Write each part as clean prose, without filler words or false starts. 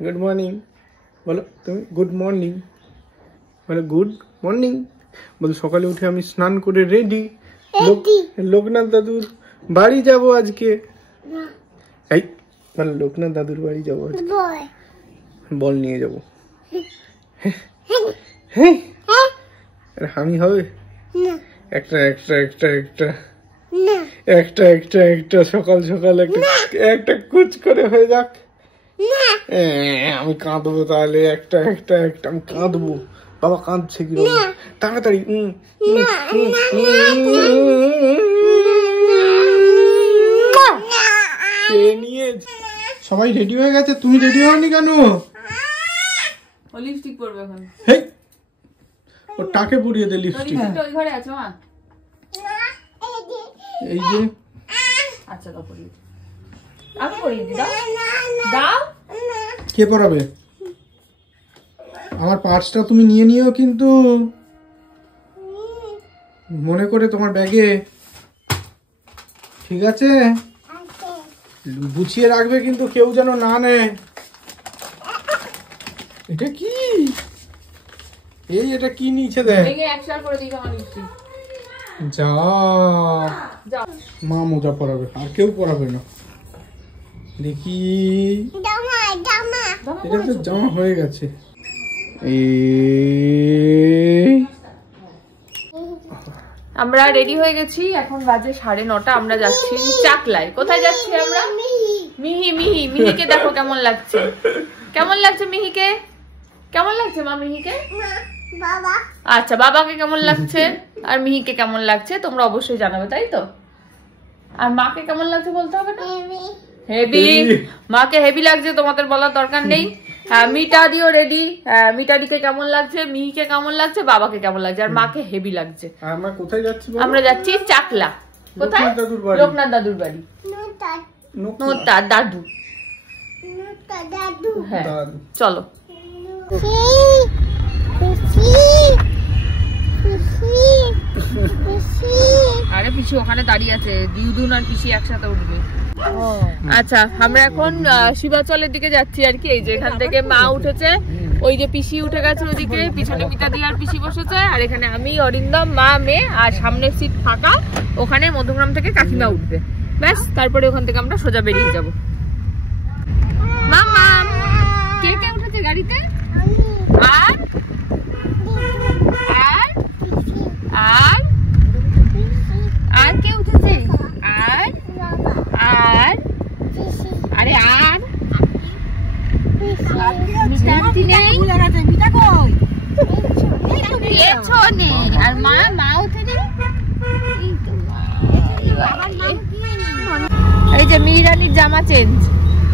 Good morning বলো তুমি, good morning বলো, গুড মর্নিং বলো। সকালে উঠে আমি স্নান করে রেডি, লোকনাথ দাদুর বাড়ি যাব আজকে। এই বলো, লোকনাথ দাদুর বাড়ি যাবো, বল নিয়ে যাবো। হ্যাঁ আমি হবে একটা একটা একটা একটা একটা একটা একটা সকাল সকাল একটা কুচ করে হয়ে যাক। আমি কাঁদবো তাহলে, একটা একটা একটা আমি কাঁদবো। বাবা কাঁদছে কিরকম, তাড়াতাড়ি। সবাই রেডি হয়ে গেছে, তুমি রেডি হওনি কেন? লিপস্টিক পরবে এখন। হেই ও টাকে পুড়িয়ে দে লিপস্টিক। ওই ঘরে আছে মা। এই যে আচ্ছা দাও পরিয়ে দিই। আমি পরিয়ে দিই, দাও দাও। কে পরাবে? আমার পার্সটা তুমি নিয়ে নিও কিন্তু, মনে করে তোমার ব্যাগে, ঠিক আছে? গুছিয়ে রাখবে কিন্তু, কেউ যেন না নেয়। এটা কি? এই এটা কি নিচে দেয়? যা মা মোজা পরাবে, আর কেউ পরাবে না। দেখি এটা তো জামা হয়ে গেছে। আমরা রেডি হয়ে গেছি, এখন বাজে 9:30। আমরা যাচ্ছি চাকলায়। কোথায় যাচ্ছি আমরা? মিহিকে দেখো কেমন লাগছে, কেমন লাগছে মিহিকে, কেমন লাগছে মা মিহিকে? আচ্ছা বাবাকে কেমন লাগছে আর মিহিকে কেমন লাগছে তোমরা অবশ্যই জানাবে, তাই তো? আর মাকে কেমন লাগছে বলতে হবে না? হেভি। মাকে হেভি লাগছে, তোমাদের বলার দরকার নেই। হ্যাঁ মিটাদিও রেডি। মিটাদিকে কেমন লাগছে, মিহিকে কেমন লাগছে, বাবাকে কেমন লাগছে, আর মাকে হেভি লাগছে। আমরা কোথায় যাচ্ছি? আমরা যাচ্ছি চাকলা। কোথায়? লোকনাথ দাদুর বাড়ি। দাদু। হ্যাঁ চলো। আরে পিসি ওখানে দাঁড়িয়ে আছে, দিউদুন আর পিসি একসাথে উঠবে। আচ্ছা আমরা এখন শিবাচলের দিকে যাচ্ছি আর কি। এই যে এখান থেকে মা উঠেছে, ওই যে পিসি উঠে গেছে ওদিকে, পিছনে মিতাদি আর পিসি বসেছে, আর এখানে আমি, অরিন্দম, মা, মেয়ে, আর সামনের সিট ফাঁকা। ওখানে মধ্যগ্রাম থেকে কাকিমা উঠবে, ব্যাস। তারপরে ওখান থেকে আমরা সোজা বেরিয়ে যাবো। মামা কে কে উঠেছে গাড়িতে? আর আর আর আর কে উঠেছে? আর আর আরে আর আর মা উঠেছে। এই যে মিহিরানির জামা চেঞ্জ,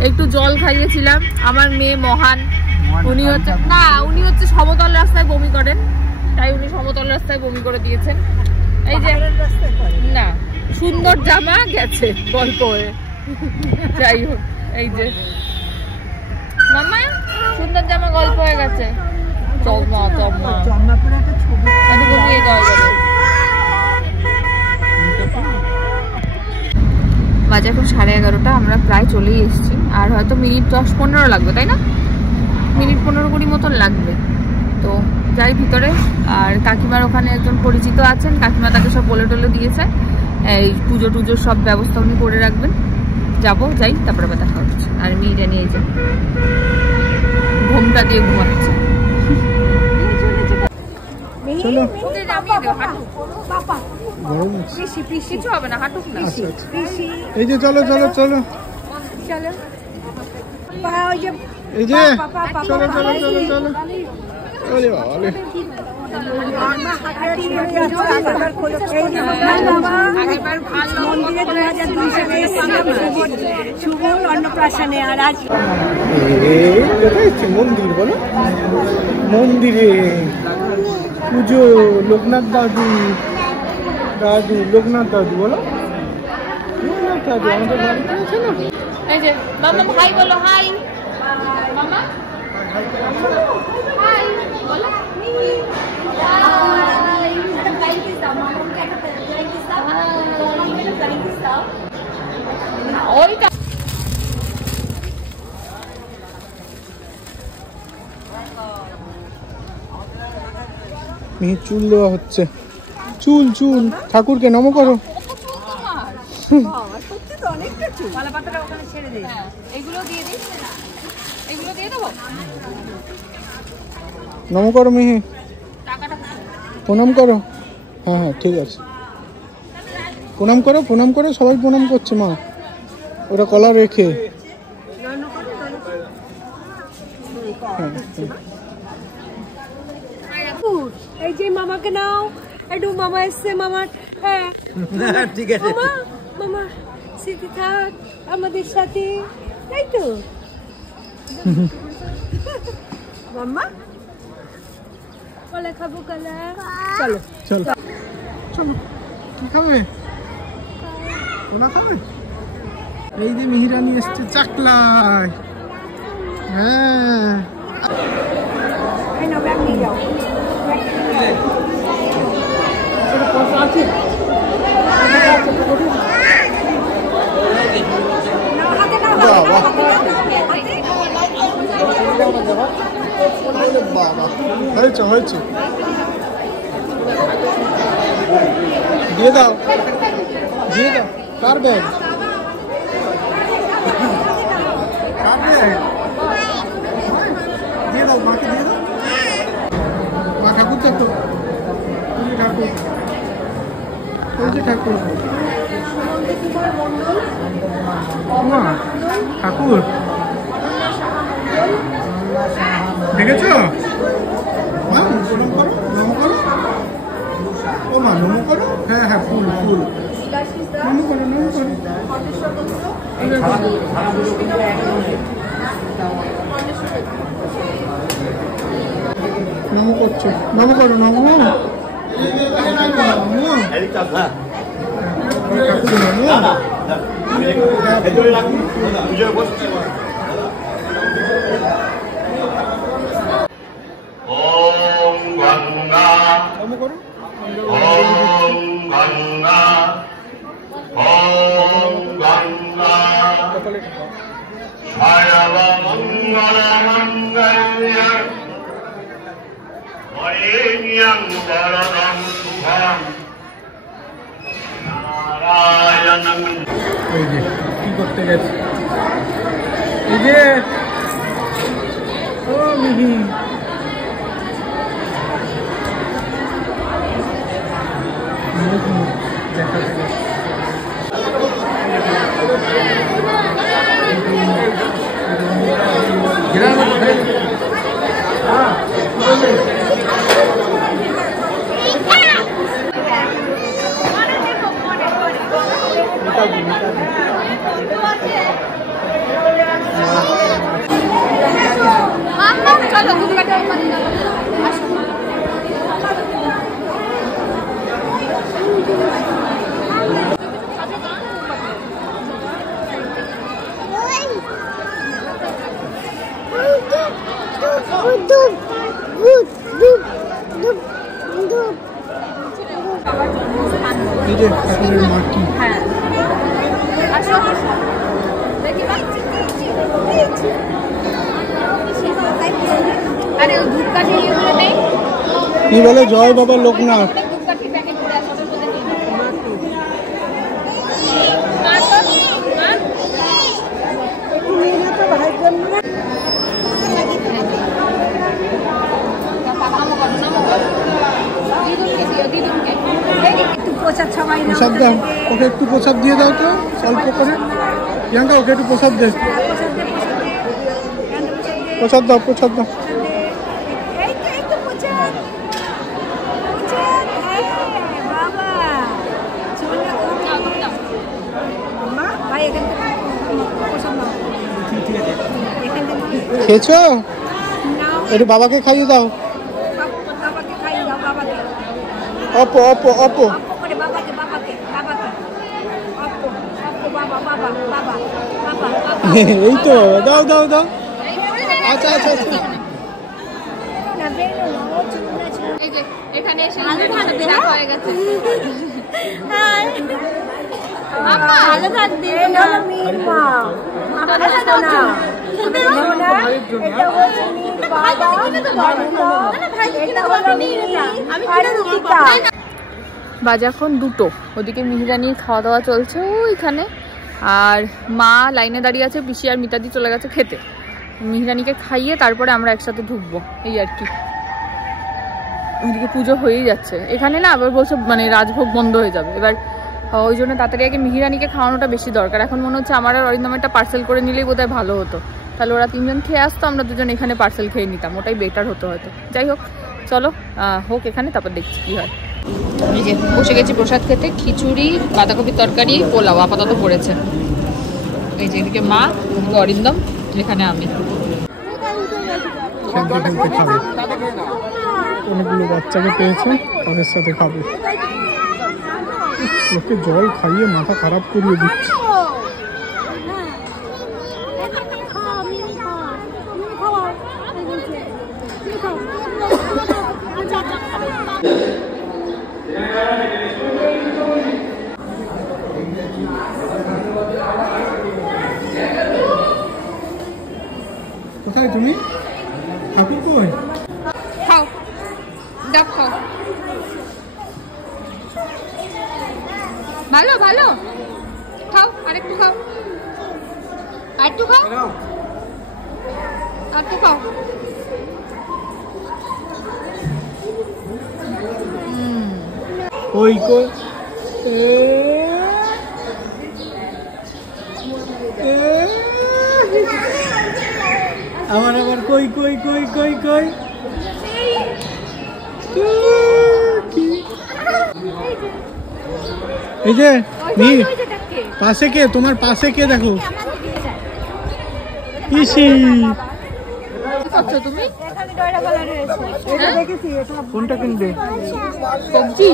একটু জল খাইয়েছিলাম। আমার মেয়ে মহান, উনি হচ্ছে সমতল রাস্তায় বমি করেন, তাই উনি সমতল রাস্তায় বমি করে দিয়েছেন। এই যে না সুন্দর জামা গেছে গল্প হয়ে, যাই হোক। এই যে মামা সুন্দর জামা গল্প হয়ে গেছে। বাজে এখন 11:30। আমরা প্রায় চলেই এসেছি, আর হয়তো মিনিট 10-15 লাগবে, তাই না? মিনিট 15-20 মতন লাগবে। তো যাই ভিতরে। আর কাকিমার ওখানে একজন পরিচিত আছেন, কাকিমা তাকে সব বলে টলে দিয়েছে, এই পুজো টুজোর সব ব্যবস্থা উনি করে রাখবেন। যাই তারপরে আবার দেখা হচ্ছে। আর মেয়েটা নিয়ে যে ঘুমটা দিয়ে ঘুমাচ্ছে। কিছু হবে না, হাঁটুক না। এই যে চলো চলো চলো, এই যে চলো চলো চলো চলো। ওরে বাবা রে, মন্দির বলো, মন্দিরে পুজো। লোকনাথ দাদু, লোকনাথ দাদু বলো, লোকনাথ দাদু আমাদের বাড়িতে আছে না। এই যে মামা হাই বলো, হাই মামা, হাই বলো। ওইটা মিহি চুল দেওয়া হচ্ছে, চুল চুল। ঠাকুরকে নম করো। নম করো মিহি, প্রণাম করো। হ্যাঁ হ্যাঁ ঠিক আছে, প্রণাম করো, প্রণাম করো। সবাই প্রণাম করছে মা, ওটা কলা রেখে। এই যে মামাকে নাও একটু, মামা এসছে, মামার হ্যাঁ ঠিক আছে, মামা মামা স্মৃতি থাক আমাদের সাথে, তাই তো মাম্মা? কলা খাবো, কলা। চলো চলো চলো, কি খাবে? কলা খাবে? এই যে মিহিরানি এসছে চাকলায়। হ্যাঁ ব্যাগ নিয়ে যাও। আছে বাবা, হয়েছে হয়েছে, দিয়ে দাও দিয়ে দাও। কার ব্যাগ? কার ব্যাগ? দিয়ে দাও মাকে, দিয়ে দাও। মা ঠাকুর দেখো, ঠাকুর ওই যে ঠাকুর, মা ঠাকুর দেখেছ? মা নম করো, নম করো। ও মা নম করো। হ্যাঁ হ্যাঁ ফুল ফুল, নম করো, নম করো। নম করছো, নম করো, নম নম। ওম গঙ্গা নম করো। ওম গঙ্গা ওম গঙ্গা সর্ব মঙ্গল মঙ্গল্য হরিণ্যং বরদং শুভং নারায়ণং। এই যে কি করতে গেছে, এই যে ও মিহি, চলো এই যে ঠাকুরের মাটি। হ্যাঁ আসো দেখি। আরে ওই ধূপকাঠি এগুলো নেই? কি বলে? জয় বাবা লোকনাথ। ধূপকাঠি প্যাকেট করে আসো, ওদের মধ্যে নিয়ে প্রসাদ সবাই নাও। প্রসাদ দাও, ওকে একটু প্রসাদ দিয়ে দাও তো অল্প করে। প্রিয়াঙ্কা ওকে একটু প্রসাদ দে, প্রসাদ দাও, প্রসাদ দাও। এই তো, এই তো প্রসাদ। প্রসাদ, বাবা চলে মাম্মা, ভাই এখান থেকে প্রসাদ নাও। এখান থেকে খেয়েছো? নাও, একটু বাবাকে খাইয়ে দাও। বাবাকে খাইয়ে দাও, বাবাকে। Oppo Oppo Oppo. করে বাবাকে, বাবাকে, বাবাকে। অপ্পো, অপ্পো, বাবা, বাবা, বাবা, বাবা, বাবা। এই তো, দাও দাও দাও। আচ্ছা আচ্ছা আচ্ছা। না বেরো না, ও চুপ না ছিল। এই যে এখানে এসে ইন্দ্রাণীর সাথে দেখা হয়ে গেছে। হাই আম্মা ভালো থাকবে। এই হলো মির মা, আমাদের সোনা। আমাদের সোনা, এটা হচ্ছে মির বাবা। বাজে এখন 2টো। ওদিকে মিহিরানির খাওয়া দাওয়া চলছে ওইখানে, আর মা লাইনে দাঁড়িয়ে আছে, পিসি আর মিতাদি চলে গেছে খেতে। মিহিরানিকে খাইয়ে তারপরে আমরা একসাথে ঢুকবো, এই আর কি। ওইদিকে পুজো হয়েই যাচ্ছে এখানে না, আবার বলছে মানে রাজভোগ বন্ধ হয়ে যাবে এবার, ওই জন্য তাড়াতাড়ি আগে মিহিরানিকে খাওয়ানোটা বেশি দরকার। এখন মনে হচ্ছে আমার আর অরিন্দমেরটা পার্সেল করে নিলেই বোধহয় ভালো হতো, তাহলে ওরা 3 জন খেয়ে আসতো, আমরা 2 জন এখানে পার্সেল খেয়ে নিতাম, ওটাই বেটার হতো হয়তো। যাই হোক, চলো হোক এখানে, তারপর দেখছি কি হয়। এই যে বসে গেছি প্রসাদ খেতে, খিচুড়ি, বাঁধাকপির তরকারি, পোলাও আপাতত পড়েছে। এই যে এদিকে মা, অরিন্দম, এখানে আমি। অনেকগুলো বাচ্চাকে পেয়েছে, তাদের সাথে খাবে। লোকে জল খাইয়ে মাথা খারাপ করিয়ে দিচ্ছে। কোথায় তুমি? ঠাকুর কই? খাও, ডাব খাও। ভালো ভালো, খাও, আরেকটু খাও, আরেকটু খাও, আরেকটু খাও। কই কই? আমার আবার কই কই কই কই কই? এই যে পাশে কে? তোমার পাশে কে? দেখো পিসি। তুমি কোনটা কিনবে? সবজি,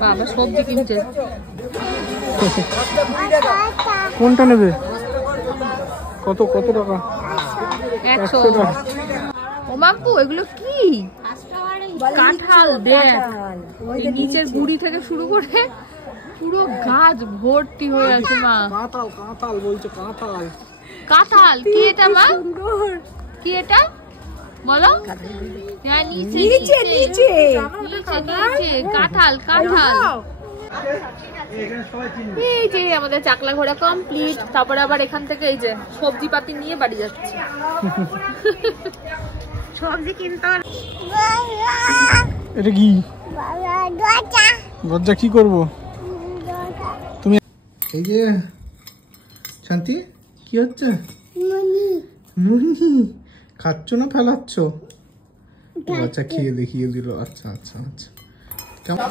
বাবা সবজি কিনছে। কোনটা নেবে? কত কত টাকা? 100 টাকা। ও মাম্পু, এগুলো কি? কাঁঠাল। দেখ, নিচের গুড়ি থেকে শুরু করে পুরো গাছ ভর্তি হয়ে আছে। মা কাঁঠাল কাঁঠাল বলছে, কাঁঠাল। কাঁঠাল কি এটা মা? কি এটা বলো? নিচে নিচে নিচে কাঁঠাল কাঁঠাল। এই যে আমাদের চাকলা ঘোরা কমপ্লিট, তারপরে আবার এখান থেকে এই যে সবজি পাতি নিয়ে বাড়ি যাচ্ছি। সবজি কিনতে। এটা কি দরজা? কি করবো তুমি? এই যে শান্তি, কি হচ্ছে? মুনি খাচ্ছ না ফেলাচ্ছ? আচ্ছা, খেয়ে দেখিয়ে দিল। আচ্ছা আচ্ছা আচ্ছা।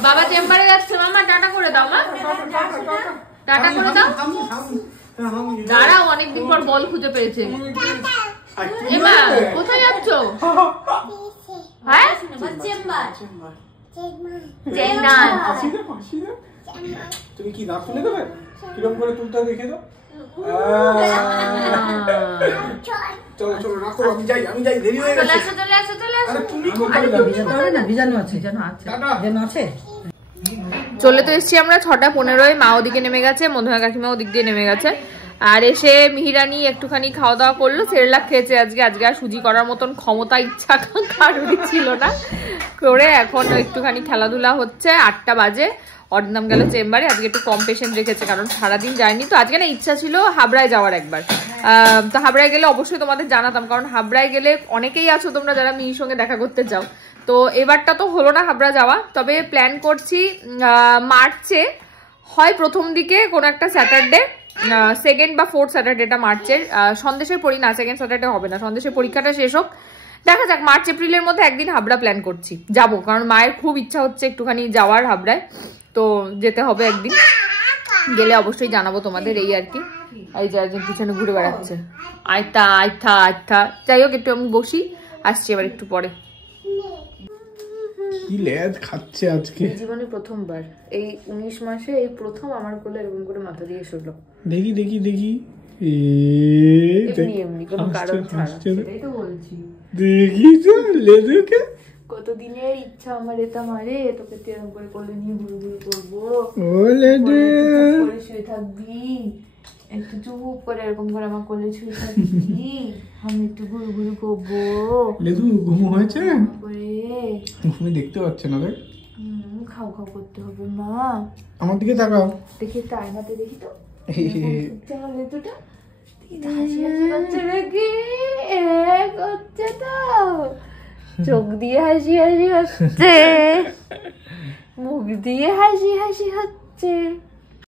বাবা চেম্বারে যাচ্ছে, মামা টাটা করে দাও। মা টাটা করে দাও। দাঁড়াও, অনেকদিন পর বল খুঁজে পেয়েছে। এমা কোথায় যাচ্ছ? হ্যাঁ, তুমি কি দাঁত তুলে দেবে? কিরকম করে তুলতে দেখে দাও। চলো চলো রাখো, আমি যাই দেরি হয়ে গেছে। চলে আসো তুমি কোথায় যাচ্ছ? ভিজানো আছে, যেন আছে। চলে তো এসছি আমরা 6:15। মা ওদিকে নেমে গেছে, মধুয়া কাকিমা ওদিক দিয়ে নেমে গেছে। আর এসে মিহিরানি একটুখানি খাওয়া দাওয়া করলো, সেরেলাক খেয়েছে আজকে আর সুজি করার মতন ক্ষমতা ইচ্ছা কারোরই ছিল না করে। এখন একটুখানি খেলাধুলা হচ্ছে। 8টা বাজে। অরিন্দম গেল চেম্বারে, আজকে একটু কম পেশেন্ট রেখেছে কারণ সারাদিন যায়নি তো। আজকে না ইচ্ছা ছিল হাবড়ায় যাওয়ার একবার, তো হাবড়ায় গেলে অবশ্যই তোমাদের জানাতাম, কারণ হাবড়ায় গেলে অনেকেই আছো তোমরা যারা মিহির সঙ্গে দেখা করতে যাও। তো এবারটা তো হলো না হাবড়া যাওয়া, তবে প্ল্যান করছি মার্চে হয় প্রথম দিকে কোনো একটা স্যাটারডে, 2nd বা 4th স্যাটারডেটা মার্চের। সন্দেশের পড়ি না, 2nd স্যাটারডে হবে না, সন্দেশের পরীক্ষাটা শেষ হোক, দেখা যাক। মার্চ এপ্রিলের মধ্যে একদিন হাবড়া প্ল্যান করছি, যাবো, কারণ মায়ের খুব ইচ্ছা হচ্ছে একটুখানি যাওয়ার হাবড়ায়, তো যেতে হবে একদিন। গেলে অবশ্যই জানাবো তোমাদের, এই আর কি। এই যে একজন পিছনে ঘুরে বেড়াচ্ছে, আইতা আইথা আইথা। যাই হোক, একটু আমি বসি, আসছি এবার একটু পরে। কি লেদ খাচ্ছে আজকে। জীবনে প্রথমবার এই 19 মাসে এই প্রথম আমার কোলে এরকম করে মাথা দিয়ে শুলো। দেখি দেখি দেখি, এমনি কোনো কারণ ছাড়া, সেটাই তো বলছি। দেখি তো লেদুকে কতদিনের ইচ্ছা আমার, এটা মারে তোকে এরকম করে কোলে নিয়ে ঘুরে ঘুরে করবো, ও লেদু করে শুয়ে থাকবি, একটু চুপ করে এরকম করে আমার কোলে ছুঁয়ে থাকবি, আমি একটু ঘুরু ঘুরু করবো লেদু ঘুম হয়েছে? করে। ঘুমে দেখতে পাচ্ছে না দেখ। খাও খাও করতে হবে মা। আমার দিকে তাকাও। দেখি একটু আয়নাতে দেখি তো আমার লেতুটা হাসি হাসি করছে নাকি, করছে তো, চোখ দিয়ে হাসি হাসি হচ্ছে, মুখ দিয়ে হাসি হাসি হচ্ছে।